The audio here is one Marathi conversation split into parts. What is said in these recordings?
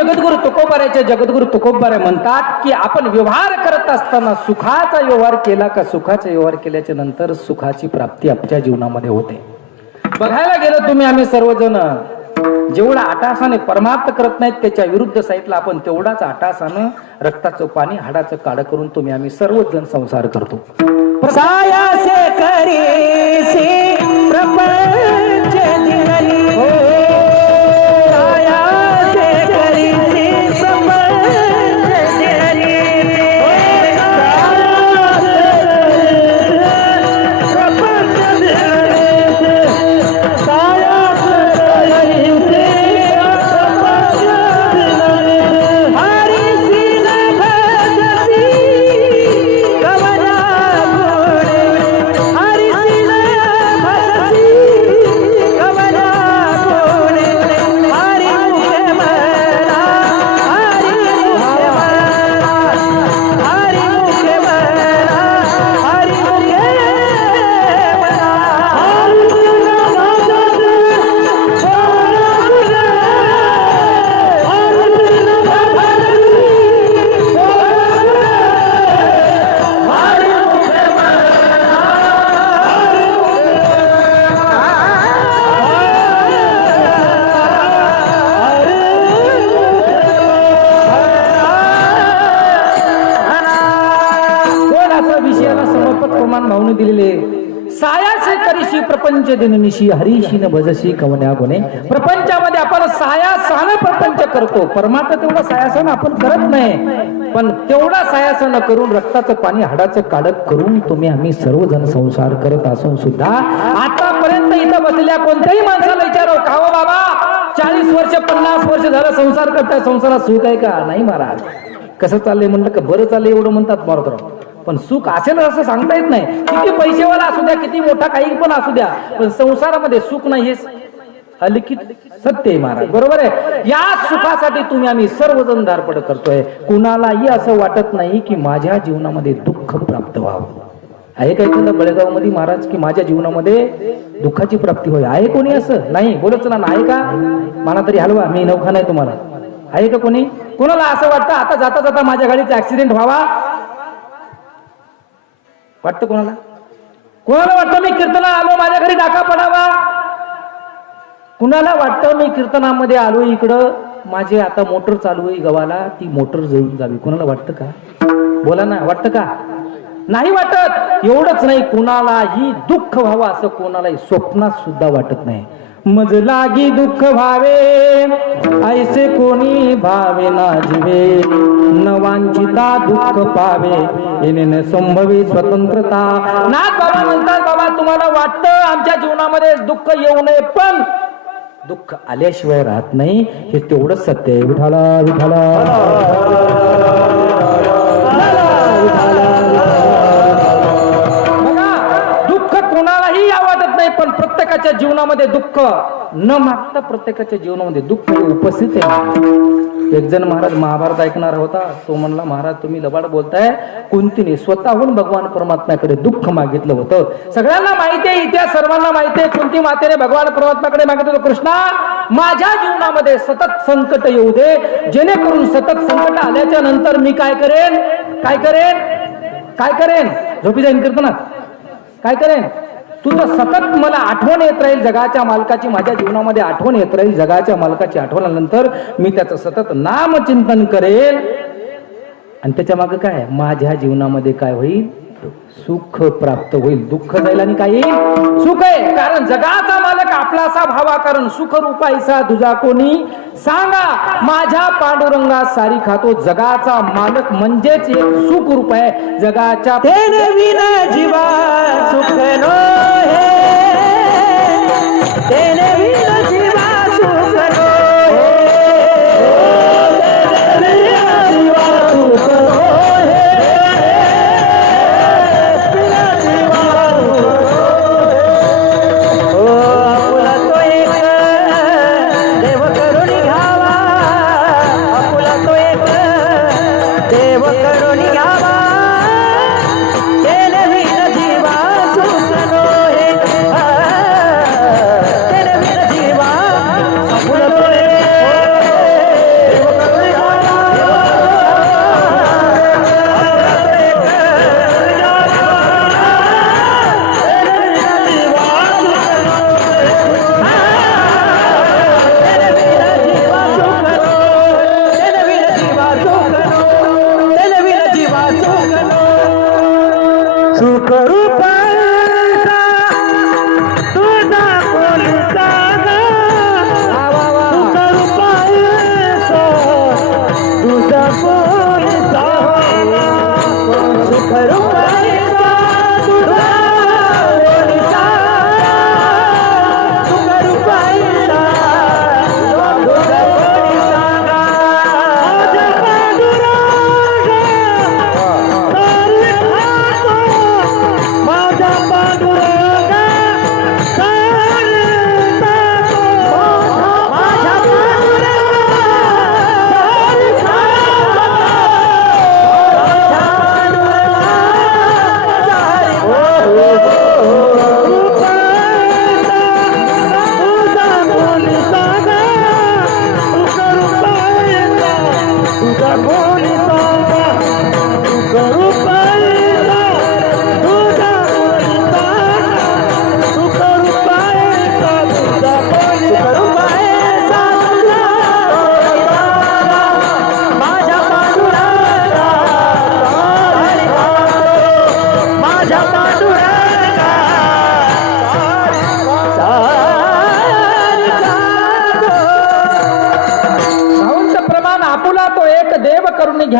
जगद्गुरु तुकोबाऱ्याचे जगद्गुरु तुकोबारे म्हणतात की आपण व्यवहार करत असताना सुखाचा व्यवहार केला का सुखाचा व्यवहार केल्याच्यानंतर सुखाची प्राप्ती आपल्या जीवनामध्ये होते. बघायला गेलो तुम्ही आम्ही सर्वजण जेवढा आटासाने परमार्थ करत नाहीत त्याच्या विरुद्ध साईडला आपण तेवढाच आटासानं रक्ताचं पाणी हाडाचं काढ करून तुम्ही आम्ही सर्वच जण संसार करतो. प्रपंच दिननिशी हरीशी न भजशी कवन्या गुणे प्रपंचामध्ये आपण सायासानं प्रपंच करतो. परमार्थ तेवढा सायासन आपण करत नाही. पण तेवढा सायासन करून रक्ताचं पाणी हाडाचं काढत करून तुम्ही आम्ही सर्वजण संसार करत असून सुद्धा आतापर्यंत इथं बसलेल्या कोणत्याही माणसाला विचारो का हो बाबा? चाळीस वर्ष पन्नास वर्ष झालं संसार करताय. संसारात सुख आहे का? नाही महाराज. कसं चाललंय म्हणलं का? बरं चाललंय एवढं म्हणतात मारुतराव. पण सुख असेल असं सांगता येत नाही. किती पैसेवाला असू द्या किती मोठा काही पण असू द्या पण संसारामध्ये सुख नाही हे अलिखित सत्य आहे महाराज. बरोबर आहे? या सुखासाठी तुम्ही आम्ही सर्वजण धारपड करतोय. कुणालाही असं वाटत नाही की माझ्या जीवनामध्ये दुःख प्राप्त व्हावं. आहे का एखादा बळेगावमध्ये महाराज की माझ्या जीवनामध्ये दुःखाची प्राप्ती होईल आहे कोणी असं? नाही. बोलत ना आहे का? मला तरी हलवा मी नौखा नाही तुम्हाला. आहे का कोणी? कोणाला असं वाटतं आता जाता जाता माझ्या गाडीचा ऍक्सिडेंट व्हावा? वाटतं कोणाला? कोणाला वाटतं मी कीर्तना आलो? माझ्या घरी डाका पडावा. कुणाला वाटतं मी कीर्तनामध्ये आलो इकडं? माझे आता मोटर चालू आहे गव्हाला. ती मोटर जळून जावी. कोणाला वाटतं का? बोला ना वाटतं का? नाही वाटत. एवढंच नाही. कुणालाही दुःख व्हावं असं कोणालाही स्वप्नात सुद्धा वाटत नाही. मज लागी दुःख भावे ऐसे कोणी भावे ना जीवे. न वांछिता दुःख पावे. येणे न संभवी स्वतंत्रता. ना बाबा म्हणतात बाबा तुम्हाला वाटतं आमच्या जीवनामध्ये दुःख येऊ नये पण दुःख आल्याशिवाय राहत नाही. हे तेवढंच सत्य आहे. विठाला विठाला प्रत्येकाच्या जीवनामध्ये दुःख न मागता प्रत्येकाच्या जीवनामध्ये दुःख उपस्थित आहे. एक जण महाराज महाभारत ऐकणार होता तो म्हणला महाराज तुम्ही लबाड बोलताय. कुंतीने स्वतःहून भगवान परमात्म्याकडे दुःख मागितलं होतं. सगळ्यांना माहिती आहे इतिहास सर्वांना माहिती आहे. कुंती मातेने भगवान परमात्म्याकडे मागितलं होतं. कृष्णा माझ्या जीवनामध्ये सतत संकट येऊ दे. जेणेकरून सतत संकट आल्याच्यानंतर मी काय करेन? काय करेन? काय करेन? झोपी जाईन कीर्तनात. काय करेन? तुझं सतत मला आठवण येत राहील जगाच्या मालकाची माझ्या जीवनामध्ये आठवण येत राहील जगाच्या मालकाची आठवण आल्यानंतर मी त्याचं सतत नामचिंतन करेल. आणि त्याच्यामागे काय? माझ्या जीवनामध्ये काय होईल? सुख प्राप्त होईल. दुःख जाईल आणि काही सुख आहे. कारण जगाचा मालक आपलासा भावा. कारण सुख रूपाईसा तुझा कोणी? सांगा माझ्या पांडुरंगा सारी खातो. जगाचा मालक म्हणजेच एक सुख रूप आहे. जगाच्या जीवा सुख नो हे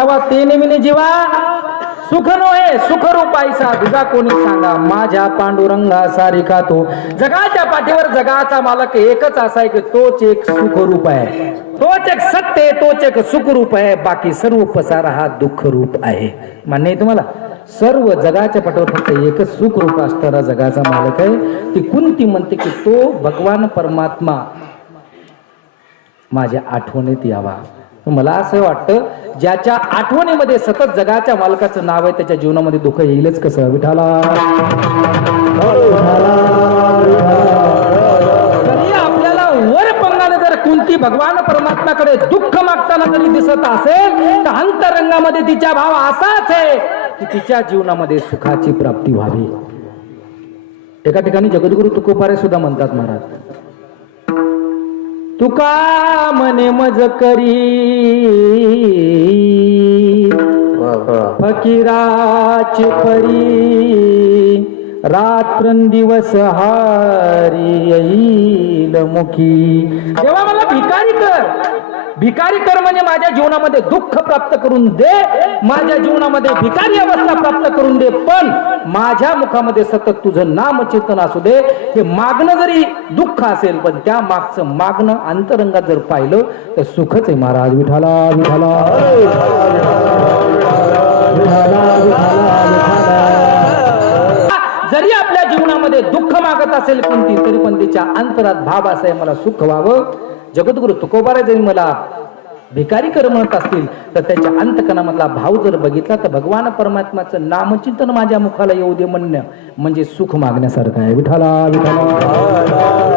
घ्यावा ते नेमिने जीवा. सुख नोहे सुख रूपायचा तुझा कोणी सांगा माझ्या पांडुरंगा सारिका तो? जगाच्या पाठीवर जगाचा मालक एकच असा आहे की तोच एक सुखरूप आहे. तोच एक सत्य तोच एक सुखरूप आहे. बाकी सर्व पसार हा दुःख रूप आहे. मान्य आहे तुम्हाला? सर्व जगाच्या पाठीवर फक्त एकच सुखरूप असणारा जगाचा मालक आहे. ती कुंती म्हणते की तो भगवान परमात्मा. माझ्या आठवणीत यावा. मला असं वाटतं ज्याच्या आठवणीमध्ये सतत जगाच्या मालकाचं नाव आहे त्याच्या जीवनामध्ये दुःख येईलच कसं? विठाला आपल्याला वर पंगाने जर कुंती भगवान परमात्माकडे दुःख मागताना जरी दिसत असेल तर अंतरंगामध्ये तिचा भाव असाच आहे की तिच्या जीवनामध्ये सुखाची प्राप्ती व्हावी. एका ठिकाणी जगद्गुरु तुकोपारे सुद्धा म्हणतात महाराज तुका मने मज करी. फकीराची परी. रात्रंदिवस हारी येईल मुखी तेव्हा मला भिकारी कर. भिकारी कर म्हणजे माझ्या जीवनामध्ये दुःख प्राप्त करून दे. माझ्या जीवनामध्ये भिकारी अवस्था प्राप्त करून दे. पण माझ्या मुखामध्ये सतत तुझं नाम चिंतन असू दे. हे मागणं जरी दुःख असेल पण त्या मागचं मागणं अंतरंगात जर पाहिलं तर सुखच आहे महाराज. विठाला विठाला जरी मध्ये दुःख मागत असेल कोणती तरी पण तिच्या अंतरात भाव असाय मला सुख व्हावं. जगद्गुरु तुकोबारा जरी मला भिकारी कर म्हणत असतील तर त्याच्या अंतकणामधला भाव जर बघितला तर भगवान परमात्माचं नामचिंतन माझ्या मुखाला येऊ दे म्हणणं म्हणजे सुख मागण्यासारखं आहे. विठाला विठाला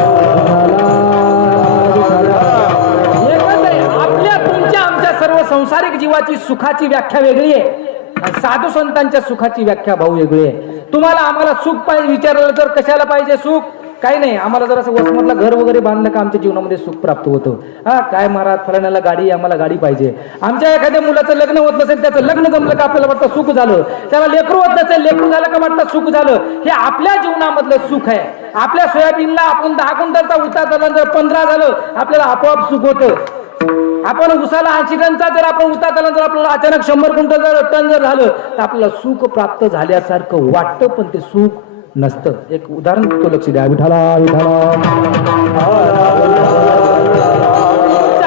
आपल्या तुमच्या आमच्या सर्व संसारिक जीवाची सुखाची व्याख्या वेगळी आहे. साधू संतांच्या सुखाची व्याख्या भाऊ वेगळी आहे. तुम्हाला आम्हाला सुख पाहिजे विचारलं तर कशाला पाहिजे सुख? काही नाही. आम्हाला जर असं वसमतला घर वगैरे बांधलं का आमच्या जीवनामध्ये सुख प्राप्त होतं? हा काय महाराज फलाण्याला गाडी आम्हाला गाडी पाहिजे. आमच्या एखाद्या मुलाचं लग्न होत नसेल त्याचं लग्न जमलं का आपल्याला वाटतं सुख झालं? त्याला लेकरू होत नसेल लेकरू झालं का वाटतं सुख झालं? हे आपल्या जीवनामधलं सुख आहे. आपल्या सोयाबीनला आपण दहा क्विंटलचा उतार झाला जर पंधरा झालं आपल्याला आपोआप सुख होतं. आपण उसाला हा चिकनचा जर आपण उतारताना जर आपल्याला अचानक शंभर क्विंटल जर टन जर झालं तर आपल्याला सुख प्राप्त झाल्यासारखं वाटतं पण ते सुख नसतं. एक उदाहरण तो लक्ष द्या. विठाला विठाला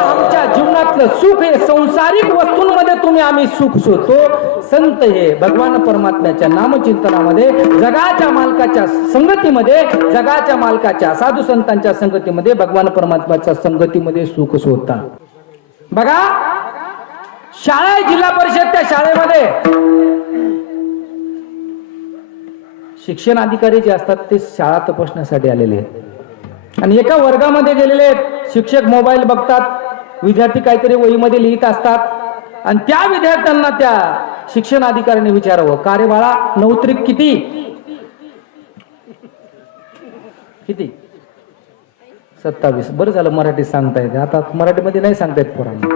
आमच्या जीवनातलं सुख हे संसारिक वस्तूंमध्ये तुम्ही आम्ही सुख शोधतो. संत हे भगवान परमात्म्याच्या नामचिंतनामध्ये जगाच्या मालकाच्या संगतीमध्ये जगाच्या मालकाच्या साधू संतांच्या संगतीमध्ये भगवान परमात्म्याच्या संगतीमध्ये सुख शोधतात. बघा. शाळा आहे जिल्हा परिषद त्या शाळेमध्ये. शिक्षण अधिकारी जे असतात ते शाळा तपासण्यासाठी आलेले आहेत. आणि एका वर्गामध्ये गेलेले आहेत. शिक्षक मोबाईल बघतात विद्यार्थी काहीतरी वहीमध्ये लिहित असतात. आणि त्या विद्यार्थ्यांना त्या शिक्षण अधिकाऱ्याने विचारावं कार्यबाळा बाळा नौत्रिक किती? किती? सत्तावीस. बरं झालं मराठी सांगता येते. आता मराठीमध्ये नाही सांगता येत पोरांना.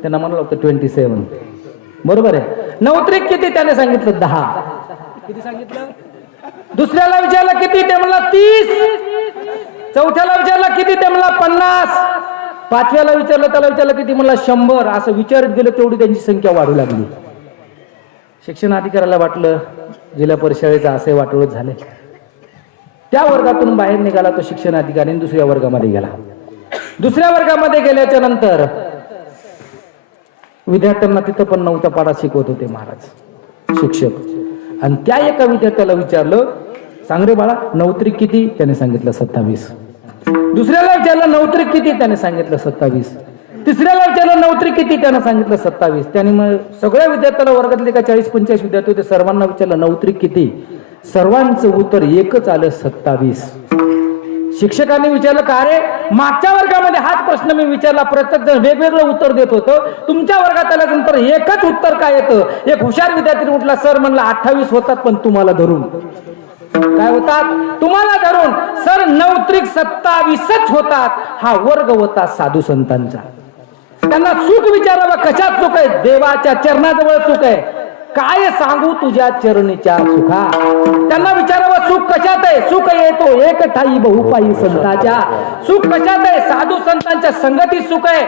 त्यांना म्हणालं होतं ट्वेंटी सेवन बरोबर आहे? नवत्रिक किती त्याने सांगितलं? दहा. किती सांगितलं? दुसऱ्याला विचारलं किती? ते म्हणला तीस. चौथ्याला विचारलं किती? ते म्हणला पन्नास. पाचव्याला विचारलं त्याला विचारलं किती? म्हणला शंभर. असं विचारत गेलं तेवढी त्यांची संख्या वाढू लागली. शिक्षण अधिकाऱ्याला वाटलं जिल्हा परिषदेचं असे वाटवत झाले त्या वर्गातून बाहेर निघाला तो शिक्षण अधिकारी दुसऱ्या वर्गामध्ये गेला. दुसऱ्या वर्गामध्ये गेल्याच्यानंतर विद्यार्थ्यांना तिथं पण नवता पाडा शिकवत होते महाराज शिक्षक. आणि त्या एका विद्यार्थ्याला विचारलं सांग रे बाळा नवत्री किती? त्याने सांगितलं सत्तावीस. दुसऱ्याला विचारलं नवत्री किती? त्याने सांगितलं सत्तावीस. तिसऱ्याला विचारलं नवत्री किती? त्याने सांगितलं सत्तावीस. त्याने मग सगळ्या विद्यार्थ्याला वर्गातले का चाळीस पंचाळीस विद्यार्थी होते सर्वांना विचारलं नवत्री किती? सर्वांचं उत्तर एकच आलं सत्तावीस. शिक्षकांनी विचारलं का रे? मागच्या वर्गामध्ये हाच प्रश्न मी विचारला. प्रत्येक जण वेगवेगळं उत्तर देत होतं. तुमच्या वर्गात आल्यानंतर एकच उत्तर काय येतं? एक हुशार विद्यार्थी उठला सर म्हणला अठ्ठावीस होतात पण तुम्हाला धरून. काय होतात? तुम्हाला धरून. सर नवत्रिक सत्तावीसच होतात. हा वर्ग होता साधू संतांचा. त्यांना चूक विचारावं कशात चूक आहे? देवाच्या चरणाजवळ चूक आहे. काय सांगू तुझ्या चरणीच्या सुखा? त्यांना विचारावं सुख कशात आहे? सुख येतो एक ठाई बहुपाई संताच्या. सुख कशात आहे? साधू संतांच्या संगतीत सुख आहे.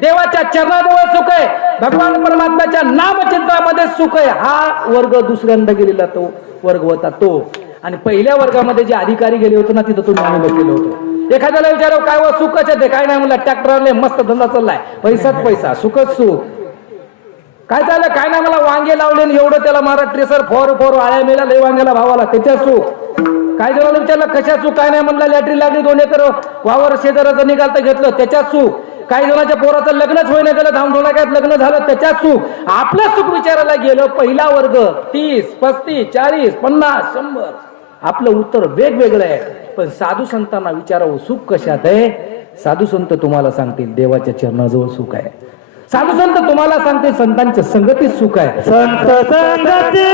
देवाच्या चरणाजवळ सुख आहे. भगवान परमात्म्याच्या नामचिंतामध्ये सुख आहे. हा वर्ग दुसऱ्यांदा गेलेला तो वर्ग होता तो. आणि पहिल्या वर्गामध्ये जे अधिकारी गेले होते ना तिथं तुम्ही आम्ही बसलेलो होतं. एखाद्याला विचारव काय व सुखच आहे ते? काय नाही म्हणलं ट्रॅक्टरले मस्त धंदा चाललाय. पैसाच पैसा सुखच सुख. काय झालं? काय नाही मला वांगे लावले एवढं त्याला मारा. ट्रेसर फोर फोर आळ्या मेला लय वांग्याला भावाला. त्याच्या चूक काय जणांना विचारलं कशा चूक काय नाही म्हणलं लॅटरी लागली दोन एकर वावर शेजाराचं निघालतं घेतलं. त्याच्या चूक काही जणांच्या पोराचं लग्नच होईना गेलं धामधोडाक्यात लग्न झालं त्याच्या चूक आपलं सुख विचारायला गेलं पहिला वर्ग तीस पस्तीस चाळीस पन्नास शंभर. आपलं उत्तर वेगवेगळं आहे. पण साधू संतांना विचारावं सुख कशात आहे? साधू संत तुम्हाला सांगतील देवाच्या चरणाजवळ सुख आहे. साधू संत तुम्हाला सांगते संतांच्या संगतीत सुख आहे. संत संगती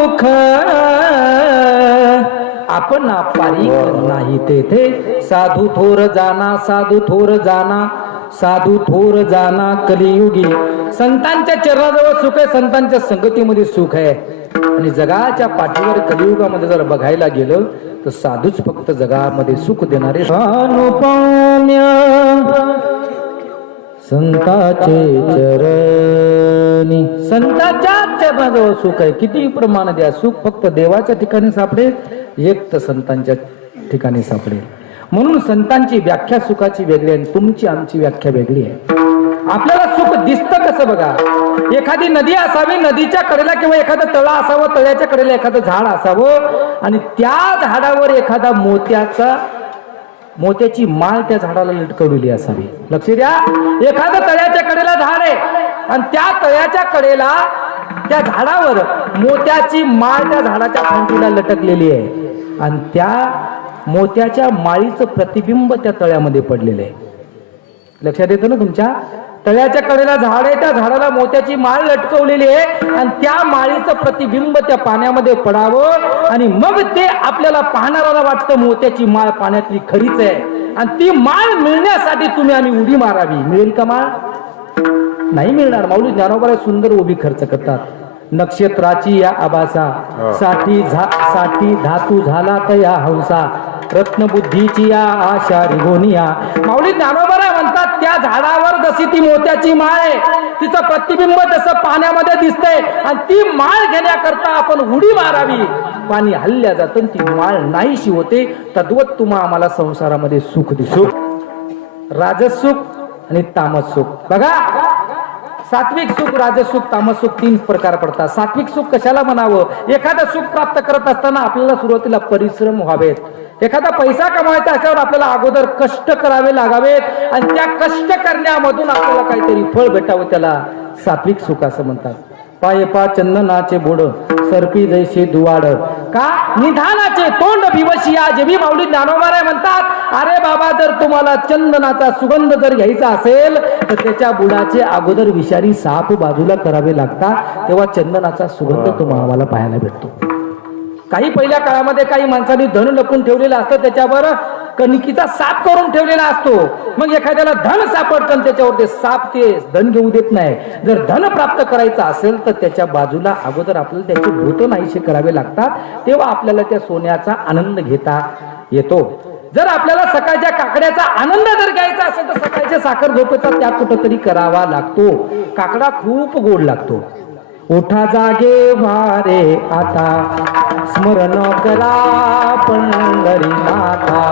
सुख आपण पारी नाही तेथे. साधू थोर जाना साधू थोर जाना साधू थोर जाना कलियुगी. संतांच्या चरणाजवळ सुख आहे संतांच्या संगतीमध्ये सुख आहे. आणि जगाच्या पाठीवर कलियुगामध्ये जर बघायला गेलं तर साधूच फक्त जगामध्ये सुख देणारे अनुपम्य. संताचे चरणी. संताच्या सुख आहे. किती प्रमाण द्या. सुख फक्त देवाच्या ठिकाणी सापडेल एक तर संतांच्या ठिकाणी सापडेल. म्हणून संतांची व्याख्या सुखाची वेगळी आहे आणि तुमची आमची व्याख्या वेगळी आहे. आपल्याला सुख दिसतं कसं बघा? एखादी नदी असावी नदीच्या कडेला किंवा एखादं तळा असावं तळ्याच्या कडेला एखादं झाड असावं आणि त्या झाडावर एखादा मोत्याचा मोत्याची माळ त्या झाडाला लटकवलेली असावी. लक्ष द्या एखादं तळ्याच्या कडेला झाड आहे आणि त्या तळ्याच्या कडेला त्या झाडावर मोत्याची माळ त्या झाडाच्या फांदीला लटकलेली आहे. आणि त्या मोत्याच्या माळीचं प्रतिबिंब त्या तळ्यामध्ये पडलेलं आहे. लक्षात येतं ना तुमच्या? तळ्याच्या कडेला झाड आहे त्या झाडाला मोत्याची माळ लटकवलेली आहे आणि त्या माळीचं प्रतिबिंब त्या पाण्यामध्ये पडावं आणि मग ते आपल्याला पाहणाऱ्याला वाटतं मोत्याची माळ पाण्यातली खरीच आहे. आणि ती माळ मिळण्यासाठी तुम्ही आम्ही उडी मारावी. मिळेल का माळ? नाही मिळणार. माऊली ज्ञानोबा सुंदर उभी खर्च करतात. नक्षत्राची या आबासा साठी झा साठी धातू झाला तर या हंसा. रत्नबुद्धीची या आशा रिगोनिया माऊली ज्ञानोबरा म्हणतात त्या झाडावर जशी ती मोत्याची माळ आहे तिचं प्रतिबिंब जसं पाण्यामध्ये दिसतंय आणि ती माळ घेण्याकरता आपण उडी मारावी. पाणी हल्ल्या जातं ती माळ नाहीशी होते तद्वत तुम्हा आम्हाला संसारामध्ये सुख दिसू. राजस सुख आणि तामस सुख बघा सात्विक सुख राजसुख तामस सुख तीन प्रकार पडतात. सात्विक सुख कशाला म्हणावं? एखादं सुख प्राप्त करत असताना आपल्याला सुरुवातीला परिश्रम व्हावेत. एखादा पैसा कमवायचा असल्यावर आपल्याला अगोदर कष्ट करावे लागावेत आणि त्या कष्ट करण्यामधून आपल्याला काहीतरी फळ भेटावं त्याला. सात्विक सुख असं म्हणतात. पाय पा चंदनाचे बोड सरपी जैसे दुवाड. का? निधानाचे तोंड भिवशिया जेवी माऊली ज्ञानोबाराय म्हणतात अरे बाबा जर तुम्हाला चंदनाचा सुगंध जर घ्यायचा असेल तर त्याच्या बुडाचे अगोदर विषारी साप बाजूला करावे लागतात तेव्हा चंदनाचा सुगंध तुम्हाला आम्हाला पाहायला भेटतो. काही पहिल्या काळामध्ये काही माणसांनी धन लपून ठेवलेलं असतं त्याच्यावर कणकीचा साप करून ठेवलेला असतो. मग एखाद्याला धन सापडतं त्याच्यावर ते साप ते धन घेऊ देत नाही. जर धन प्राप्त करायचं असेल तर त्याच्या बाजूला अगोदर आपल्याला त्याचे भूत नाहीसे करावे लागतात तेव्हा आपल्याला त्या सोन्याचा आनंद घेता येतो. जर आपल्याला सकाळच्या काकड्याचा आनंद जर घ्यायचा असेल तर सकाळच्या साखर झोपेचा त्या कुठंतरी करावा लागतो. काकडा खूप गोड लागतो. उठा जागे वारे आता. स्मरण करा पंढरीनाथा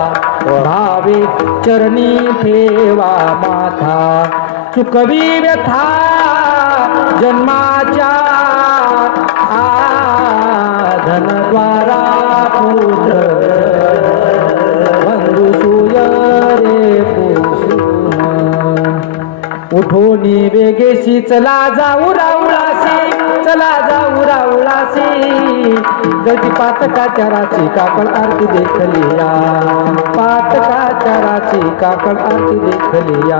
भावे चरणी ठेवा माथा चुकवी व्यथा जन्माच्या धनद्वारा पुत्र बंधू सूय रे पूठोनी उठोनी वेगेशी चला जाऊ राव चला जाऊ रावळासी. जगी पातकाच्या राशी काकड आरती देखलिया पातकाच्या राशी काकड आरती देखलिया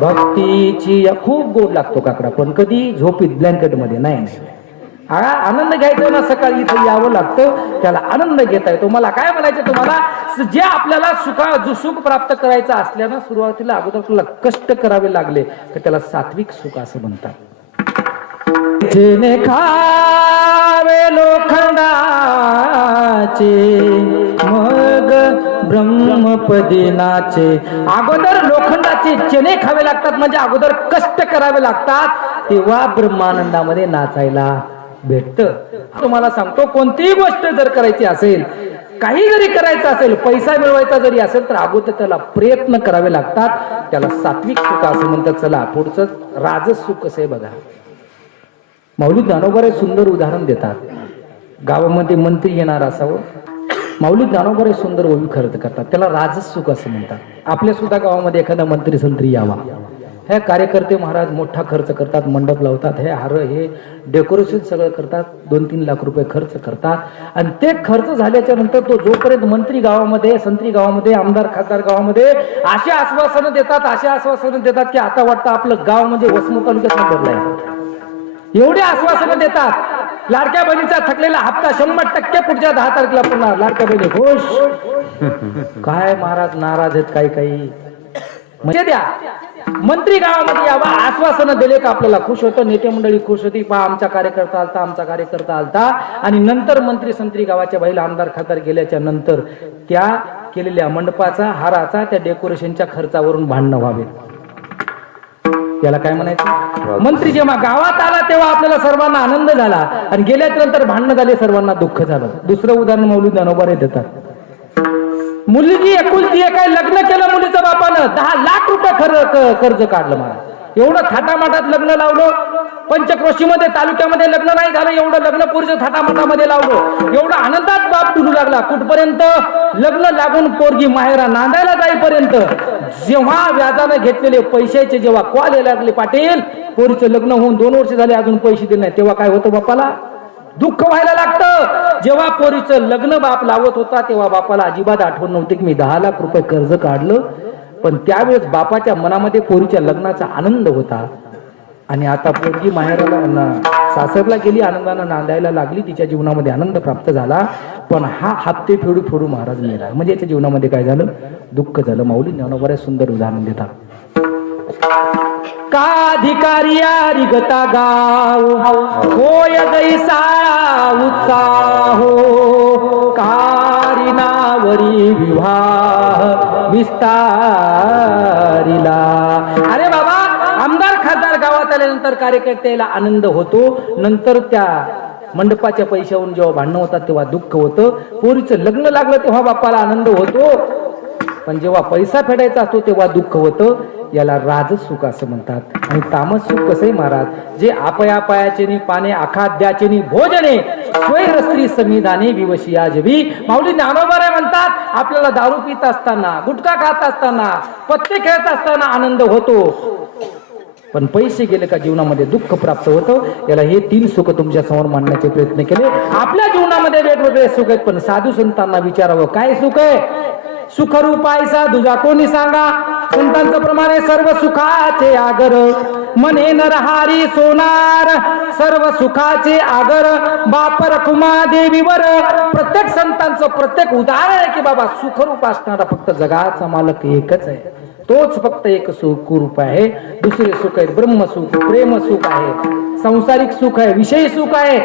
भक्तीची खूप गोड लागतो काकडा पण कधी झोपीत ब्लँकेटमध्ये नाही हा आनंद घ्यायचा ना सकाळी इथं यावं लागतं त्याला आनंद घेता येतो. मला काय म्हणायचं तुम्हाला जे आपल्याला सुखा जो सुख प्राप्त करायचं असल्यानं सुरुवातीला अगोदर आपल्याला कष्ट करावे लागले तर त्याला सात्विक सुख असं म्हणतात. तिने खावे लोखंडाचे मग ब्रह्मपदिनाचे. अगोदर लोखंडाचे चने खावे लागतात म्हणजे अगोदर कष्ट करावे लागतात तेव्हा ब्रह्मानंदामध्ये नाचायला भेटत. तुम्हाला सांगतो कोणतीही गोष्ट जर करायची असेल काही जरी करायचं असेल पैसा मिळवायचा जरी असेल तर अगोदर त्याला प्रयत्न करावे लागतात. त्याला सात्विक सुख असं म्हणतात चला पुढचं राजस सुख कसं आहे बघा. माऊली ज्ञानोबा हे सुंदर उदाहरण देतात. गावामध्ये मंत्री येणार असावं. माऊली ज्ञानोबा हे सुंदर ओवी खर्च करतात. त्याला राजच सुख असं म्हणतात. आपल्या सुद्धा गावामध्ये एखादा मंत्री संत्री यावा. हे कार्यकर्ते महाराज मोठा खर्च करतात मंडप लावतात हे हार हे डेकोरेशन सगळं करतात दोन तीन लाख रुपये खर्च करतात. आणि ते खर्च झाल्याच्यानंतर तो जोपर्यंत मंत्री गावामध्ये संत्री गावामध्ये आमदार खासदार गावामध्ये अशी आश्वासनं देतात अशी आश्वासनं देतात की आता वाटतं आपलं गाव म्हणजे वसमत तालुक्यात बदलाय आहे. एवढे आश्वासनं देतात. लाडक्या बहिणीचा थकलेला हप्ता शंभर टक्के पुढच्या दहा तारखेला पुन्हा लाडक्या बहिणी खुश काय महाराज नाराज आहेत काही काही. म्हणजे द्या. मंत्री गावामध्ये यावा आश्वासनं दिले का आपल्याला? खुश होतं नेते मंडळी खुश होती. पहा आमचा कार्यकर्ता आलता आमचा कार्यकर्ता आलता. आणि नंतर मंत्री संत्री गावाच्या बाईला आमदार खासदार गेल्याच्यानंतर त्या केलेल्या मंडपाचा हाराचा त्या डेकोरेशनच्या खर्चावरून भांडणं व्हावेत. याला काय म्हणायचं? मंत्री जेव्हा गावात आला तेव्हा आपल्याला सर्वांना आनंद झाला. आणि गेल्याच्यानंतर भांडणं झाले सर्वांना दुःख झालं. दुसरं उदाहरण मौलवी ज्ञानोबारे देतात. मुलगी एकुलती एक आहे लग्न केलं मुलीचं बापानं. दहा लाख रुपये खर कर्ज काढलं मला. एवढं थाटामाटात लग्न लावलं पंचक्रोशीमध्ये तालुक्यामध्ये लग्न नाही झालं एवढं लग्न पुरुष थाटामाटामध्ये लावलं. एवढं आनंदात बाप डुलू लागला. कुठपर्यंत? लग्न लागून पोरगी माहेरा नांदायला जाईपर्यंत. जेव्हा व्याजानं घेतलेले पैशाचे जेव्हा कॉल यायला लागले पाटील पोरीचं लग्न होऊन दोन वर्ष झाले अजून पैसे दिले नाही. तेव्हा काय होतं बापाला? दुःख व्हायला लागतं. जेव्हा पोरीचं लग्न बाप लावत होता तेव्हा बापाला अजिबात आठवण नव्हती की मी दहा लाख रुपये कर्ज काढलं. पण त्यावेळेस बापाच्या मनामध्ये पोरीच्या लग्नाचा आनंद होता. आणि आता पोरगी माहेराला सासरला गेली आनंदानं नांदायला लागली तिच्या जीवनामध्ये आनंद प्राप्त झाला. पण हा हप्ते फेडू फेडू महाराज मिळाला म्हणजे याच्या जीवनामध्ये काय झालं? दुःख झालं. माऊली ज्ञानोबा सुंदर उदाहरण देतात. का अधिकारी रिगता गाव? होय जैसा उत्साह. कारिनावरी विवाह विस्तारिला. गावात कार्यकर्त्याला आनंद होतो. नंतर त्या मंडपाच्या पैशावरून जेव्हा भांडणं होतात तेव्हा दुःख होतं. पोरीचं लग्न लागलं तेव्हा बापाला आनंद होतो. पण जेव्हा पैसा फेडायचा असतो तेव्हा दुःख होतं. याला राजस सुख असं म्हणतात. आणि तामस सुख कसंही महाराज? जे आपया पायाचे पाने आखाद्याचे भोजने स्वैर स्त्री संविधाने विवशिया जवी माऊली ज्ञानोबारे म्हणतात आपल्याला दारू पित असताना गुटखा खात असताना पत्ते खेळत असताना आनंद होतो. पण पैसे गेले का जीवनामध्ये दुःख प्राप्त होतं? याला हे तीन सुख तुमच्यासमोर मांडण्याचे प्रयत्न केले. आपल्या जीवनामध्ये वेगवेगळे सुख आहेत पण साधू संतांना विचारावं काय सुख आहे? सुखरूप ऐसा दुजा कोणी सांगा? संतांचं प्रमाणे सर्व सुखाचे आगर. मने नरहारी सोनार सर्व सुखाचे आगर. बापर कुमा देवीवर प्रत्येक संतांचं प्रत्येक उदाहरण आहे की बाबा सुखरूप असणारा फक्त जगाचा मालक एकच आहे. तोच फक्त एक सुख रूप आहे. दुसरे सुख आहे ब्रह्मसुख प्रेम सुख आहे. संसारिक सुख आहे विषयी सुख आहे.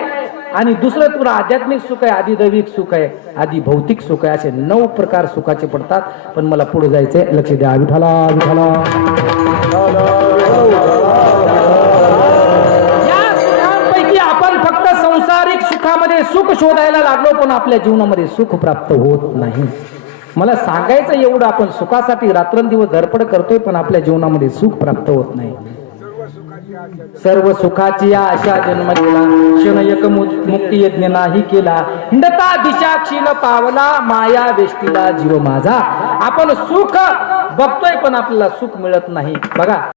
आणि दुसरं तुला आध्यात्मिक सुख आहे आधी दैविक सुख आहे आधी भौतिक सुख आहे. असे नऊ प्रकार सुखाचे पडतात. पण मला पुढे जायचंय. लक्ष द्या विठाला विठाला या सुखांपैकी आपण फक्त संसारिक सुखामध्ये सुख शोधायला लागलो पण आपल्या जीवनामध्ये सुख प्राप्त होत नाही. मला सांगायचं एवढं आपण सुखासाठी रात्रंदिवस धडपड करतोय पण आपल्या जीवनामध्ये सुख प्राप्त होत नाही. सर्व सुखाची या अशा जन्म केला क्षण एक मु- मुक्ती यज्ञ नाही केला. हिंडता दिशा क्षीण पावला माया वेष्टीला जीव माझा. आपण सुख बघतोय पण आपल्याला सुख मिळत नाही. बघा.